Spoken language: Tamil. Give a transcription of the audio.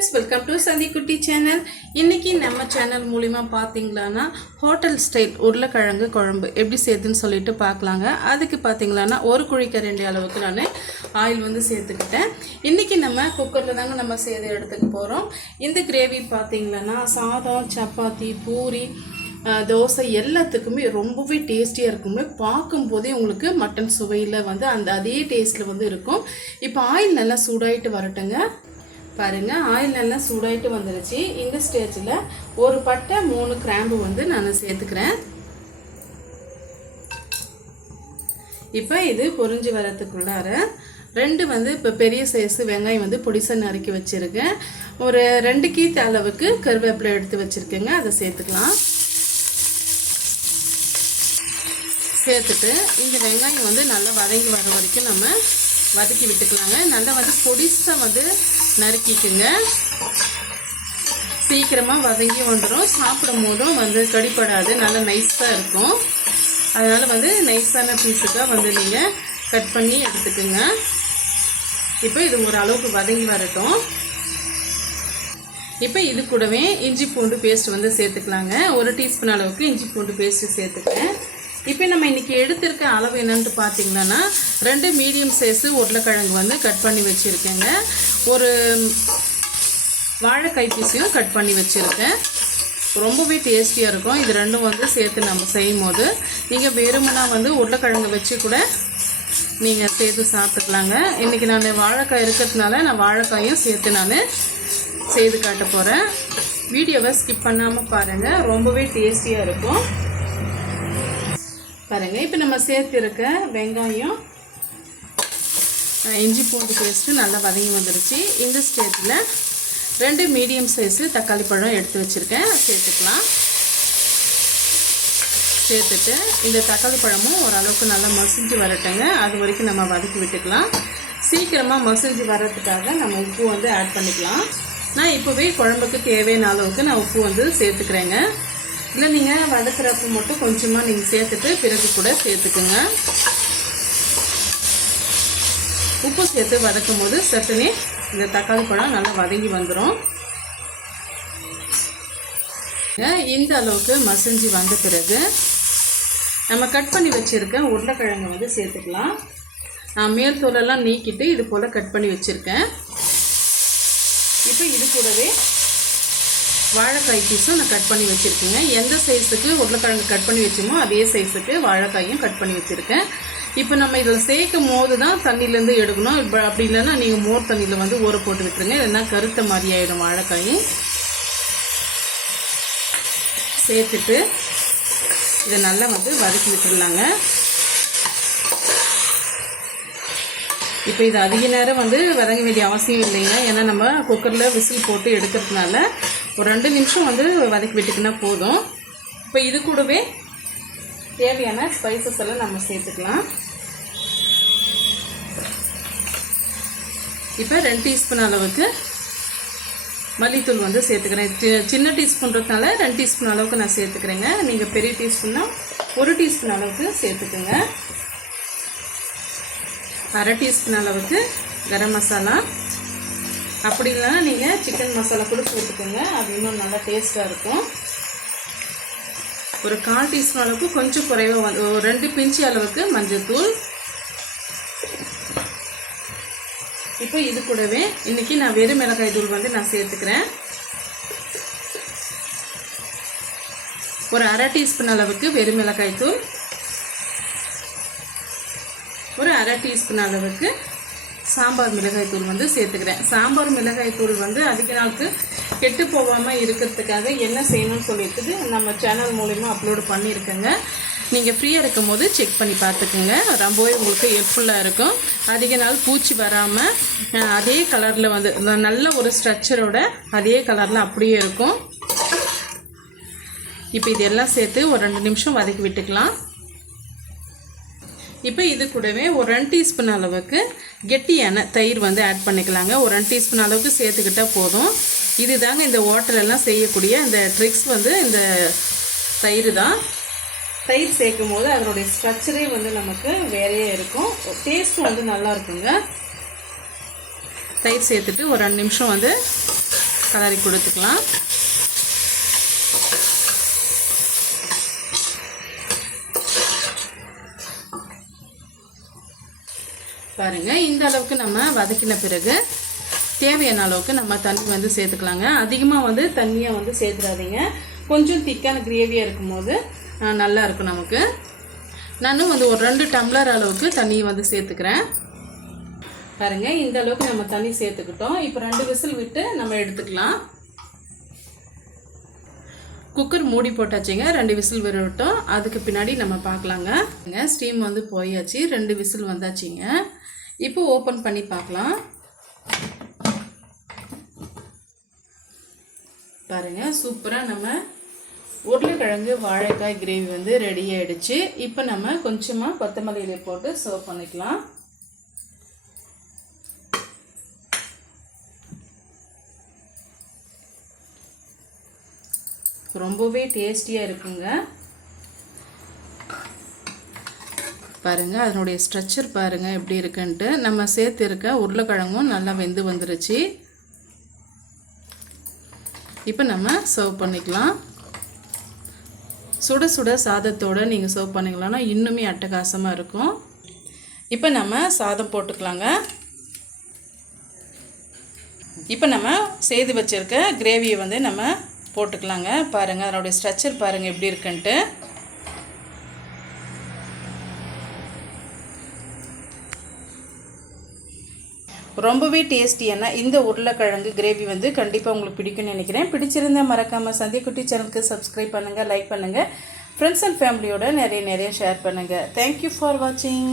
friends, welcome to Sandikutti channel. இன்னைக்கு நம்ம சேனல் மூலமா பாத்தீங்களானா ஹோட்டல் ஸ்டைல் உருளைக்கிழங்கு குழம்பு எப்படி செய்யுதுன்னு சொல்லிட்டு பார்க்கலாங்க. அதுக்கு பாத்தீங்களானா ஒரு குழிக்கரண்டி அளவுக்கு நான் ஆயில் வந்து சேர்த்துக்கிட்டேன். இன்னைக்கு நம்ம குக்கர்ல தாங்க நம்ம செய்து எடுத்துக்க போறோம். இந்த கிரேவி பாத்தீங்களானா சாதம், சப்பாத்தி, பூரி, தோசை எல்லாத்துக்குமே ரொம்பவே டேஸ்டியாக இருக்குமே. பார்க்கும்போதே உங்களுக்கு மட்டன் சுவையில் வந்து அதே டேஸ்ட்டில் வந்து இருக்கும். இப்போ ஆயில் நல்லா சூடாயிட்டு வரட்டுங்க. பாருங்கள், ஆயில் நல்லா சூடாயிட்டு வந்துருச்சு. இந்த ஸ்டேஜில் ஒரு பட்டை 3 கிராம்பு வந்து நான் சேர்த்துக்கிறேன். இப்போ இது பொரிஞ்சு வரத்துக்குள்ளார 2 வந்து இப்போ பெரிய சைஸு வெங்காயம் வந்து பொடிசா நறுக்கி வச்சுருக்கேன். ஒரு 2 கீத்து அளவுக்கு கருவேப்பிலை எடுத்து வச்சுருக்கேங்க. அதை சேர்த்துக்கலாம். சேர்த்துட்டு இந்த வெங்காயம் வந்து நல்லா வதங்கி வர வரைக்கும் நம்ம வதக்கி விட்டுக்கலாங்க. நல்லா வந்து பொடிசாக வந்து நறுக்கிக்குங்க. சீக்கிரமாக வதங்கி வந்துடும். சாப்பிடும் போதும் வந்து கடிப்படாது, நல்லா நைஸாக இருக்கும். அதனால் வந்து நைஸான பீஸுக்காக வந்து நீங்கள் கட் பண்ணி எடுத்துக்குங்க. இப்போ இது ஒரு அளவுக்கு வதங்கி வரட்டும். இப்போ இது கூடவே இஞ்சி பூண்டு பேஸ்ட் வந்து சேர்த்துக்கலாங்க. 1 டீஸ்பூன் அளவுக்கு இஞ்சி பூண்டு பேஸ்ட்டு சேர்த்துக்கிறேன். இப்போ நம்ம இன்றைக்கி எடுத்திருக்க அளவு என்னென்னு பார்த்தீங்கன்னா 2 மீடியம் சைஸு உருளைக்கிழங்கு வந்து கட் பண்ணி வச்சுருக்கேங்க. ஒரு வாழைக்காய் பீஸையும் கட் பண்ணி வச்சுருக்கேன். ரொம்பவே டேஸ்டியாக இருக்கும். இது ரெண்டும் வந்து சேர்த்து நம்ம செய்யும் போது நீங்கள் வெறுமனா வந்து உருளைக்கிழங்கு வச்சு கூட நீங்கள் சேர்த்து சாப்பிட்டுக்கலாங்க. இன்றைக்கி நான் வாழைக்காய் இருக்கிறதுனால நான் வாழைக்காயும் சேர்த்து நான் செய்து காட்ட போகிறேன். வீடியோவை ஸ்கிப் பண்ணாமல் பாருங்கள், ரொம்பவே டேஸ்டியாக இருக்கும். பாருங்கள், இப்போ நம்ம சேர்த்துருக்க வெங்காயம், இஞ்சி பூண்டு பேஸ்ட்டு நல்லா வதங்கி வந்துருச்சு. இந்த ஸ்டேஜில் 2 மீடியம் சைஸு தக்காளி பழம் எடுத்து வச்சுருக்கேன், சேர்த்துக்கலாம். சேர்த்துட்டு இந்த தக்காளி பழமும் ஓரளவுக்கு நல்லா மசிஞ்சு வரட்டுங்க. அது வரைக்கும் நம்ம வதக்கி விட்டுக்கலாம். சீக்கிரமாக மசிஞ்சு வர்றதுக்காக நம்ம உப்பு வந்து ஆட் பண்ணிக்கலாம். நான் இப்போவே குழம்புக்கு தேவையான அளவுக்கு நான் உப்பு வந்து சேர்த்துக்கிறேங்க. இல்லை நீங்கள் வதக்கிறப்ப மட்டும் கொஞ்சமாக நீங்கள் சேர்த்துட்டு பிறகு கூட சேர்த்துக்குங்க. உப்பு சேர்த்து வதக்கும் போது சட்டுனே இந்த தக்காளி பழம் நல்லா வதங்கி வந்துடும். இந்த அளவுக்கு மசிஞ்சு வந்த பிறகு நம்ம கட் பண்ணி வச்சுருக்க உருளைக்கிழங்கு வந்து சேர்த்துக்கலாம். நான் மேல் தோலெல்லாம் நீக்கிட்டு இது போல் கட் பண்ணி வச்சுருக்கேன். இப்போ இது கூடவே வாழைக்காய் பீஸும் நான் கட் பண்ணி வச்சுருக்கேங்க. எந்த சைஸுக்கு உருளைக்கிழங்கு கட் பண்ணி வச்சோமோ அதே சைஸுக்கு வாழைக்காயும் கட் பண்ணி வச்சுருக்கேன். இப்போ நம்ம இதில் சேர்க்கும் போது தான் தண்ணியிலேருந்து எடுக்கணும். இப்போ அப்படி இல்லைன்னா நீங்கள் மோர் தண்ணியில் வந்து ஊற போட்டு விட்டுருங்க. இல்லைன்னா கருத்த மாதிரி ஆகிடும் வாழைக்காயும். சேர்த்துட்டு இதை நல்லா வந்து வதக்கி விட்டுடலாங்க. இப்போ இது அதிக நேரம் வந்து வதங்க வேண்டிய அவசியம் இல்லைங்க. ஏன்னா நம்ம குக்கரில் விசில் போட்டு எடுக்கிறதுனால ஒரு 2 நிமிஷம் வந்து வதக்கி விட்டுக்கினா போதும். இப்போ இது கூடவே தேவையான ஸ்பைசஸ் எல்லாம் நம்ம சேர்த்துக்கலாம். இப்போ 2 டீஸ்பூன் அளவுக்கு மல்லித்தூள் வந்து சேர்த்துக்கிறேன். சின்ன டீஸ்பூன்றதுனால 2 டீஸ்பூன் அளவுக்கு நான் சேர்த்துக்கிறேங்க. நீங்கள் பெரிய டீஸ்பூன்னா 1 டீஸ்பூன் அளவுக்கு சேர்த்துக்குங்க. 1/2 டீஸ்பூன் அளவுக்கு கரம் மசாலா, அப்படி இல்லைன்னா நீங்கள் சிக்கன் மசாலா கூட சேர்த்துக்கோங்க. அது இன்னும் நல்லா டேஸ்ட்டாக இருக்கும். ஒரு 1/4 டீஸ்பூன் அளவுக்கு கொஞ்சம் குறைவாக வந்து 2 பிஞ்சு அளவுக்கு மஞ்சள் தூள். இப்போ இது கூடவே இன்றைக்கி நான் வெறும் மிளகாய் தூள் வந்து நான் சேர்த்துக்கிறேன். ஒரு 1/2 டீஸ்பூன் அளவுக்கு வெறும் மிளகாய் தூள், ஒரு 1/2 டீஸ்பூன் அளவுக்கு சாம்பார் மிளகாய் தூள் வந்து சேர்த்துக்கிறேன். சாம்பார் மிளகாய் தூள் வந்து அதிக நாளுக்கு கெட்டு போகாமல் இருக்கிறதுக்காக என்ன செய்யணும்னு சொல்லிட்டு நம்ம சேனல் மூலமா அப்லோடு பண்ணியிருக்கேங்க. நீங்கள் ஃப்ரீயாக இருக்கும் போது செக் பண்ணி பார்த்துக்குங்க. ரொம்பவே உங்களுக்கு ஹெல்ப்ஃபுல்லாக இருக்கும். அதிக நாள் பூச்சி வராமல் அதே கலரில் வந்து நல்ல ஒரு ஸ்ட்ரக்சரோட அதே கலரில் அப்படியே இருக்கும். இப்போ இதெல்லாம் சேர்த்து ஒரு 2 நிமிஷம் வதக்கி விட்டுக்கலாம். இப்போ இது கூடவே ஒரு 2 டீஸ்பூன் அளவுக்கு கெட்டியான தயிர் வந்து ஆட் பண்ணிக்கலாங்க. ஒரு 2 டீஸ்பூன் அளவுக்கு சேர்த்துக்கிட்டால் போதும். இது தாங்க இந்த ஹோட்டலெல்லாம் செய்யக்கூடிய இந்த ட்ரிக்ஸ் வந்து இந்த தயிர் தான். தயிர் சேர்க்கும் போது அதனுடைய ஸ்ட்ரக்சரே வந்து நமக்கு வேறையே இருக்கும். டேஸ்ட்டும் வந்து நல்லா இருக்குங்க. தயிர் சேர்த்துட்டு ஒரு 2 நிமிஷம் வந்து கலரி கொடுத்துக்கலாம். பாருங்கள், இந்த அளவுக்கு நம்ம வதக்கின பிறகு தேவையான அளவுக்கு நம்ம தண்ணி வந்து சேர்த்துக்கலாங்க. அதிகமாக வந்து தண்ணியை வந்து சேர்த்துடாதீங்க. கொஞ்சம் திக்கான கிரேவியாக இருக்கும்போது நல்லா இருக்கும் நமக்கு. நானும் வந்து ஒரு 2 டம்ளர் அளவுக்கு தண்ணியை வந்து சேர்த்துக்கிறேன். பாருங்கள், இந்த அளவுக்கு நம்ம தண்ணி சேர்த்துக்கிட்டோம். இப்போ 2 விசில் விட்டு நம்ம எடுத்துக்கலாம். குக்கர் மூடி போட்டாச்சுங்க. 2 விசில் விட்டோம். அதுக்கு பின்னாடி நம்ம பார்க்கலாங்க. ஸ்டீம் வந்து போயாச்சு, 2 விசில் வந்தாச்சுங்க. இப்போ ஓப்பன் பண்ணி பார்க்கலாம். பாருங்கள், சூப்பராக நம்ம உருளைக்கிழங்கு வாழைக்காய் கிரேவி வந்து ரெடி ஆகிடுச்சு. இப்போ நம்ம கொஞ்சமாக கொத்தமல்லி இலை போட்டு சர்வ் பண்ணிக்கலாம். ரொம்பவே டேஸ்டியாக இருக்குங்க. பாருங்கள், அதனுடைய ஸ்ட்ரக்சர் பாருங்கள் எப்படி இருக்குன்ட்டு. நம்ம சேர்த்து இருக்க உருளைக்கிழங்கும் நல்லா வெந்து வந்துருச்சு. இப்போ நம்ம சர்வ் பண்ணிக்கலாம். சுட சுட சாதத்தோடு நீங்கள் சர்வ் பண்ணிக்கலாம்னா இன்னுமே அட்டகாசமாக இருக்கும். இப்போ நம்ம சாதம் போட்டுக்கலாங்க. இப்போ நம்ம செய்து வச்சுருக்க கிரேவியை வந்து நம்ம போட்டுக்கலாங்க. பாருங்கள், அதனுடைய ஸ்ட்ரக்சர் பாருங்கள் எப்படி இருக்குன்ட்டு. ரொம்பவே டேஸ்டியான இந்த உருளைக்கிழங்கு கிரேவி வந்து கண்டிப்பாக உங்களுக்கு பிடிக்கும்னு நினைக்கிறேன். பிடிச்சிருந்தா மறக்காமல் சந்தியக்குட்டி சேனலுக்கு சப்ஸ்கிரைப் பண்ணுங்கள், லைக் பண்ணுங்கள், ஃப்ரெண்ட்ஸ் அண்ட் ஃபேமிலியோட நிறைய ஷேர் பண்ணுங்கள். தேங்க்யூ ஃபார் வாட்சிங்.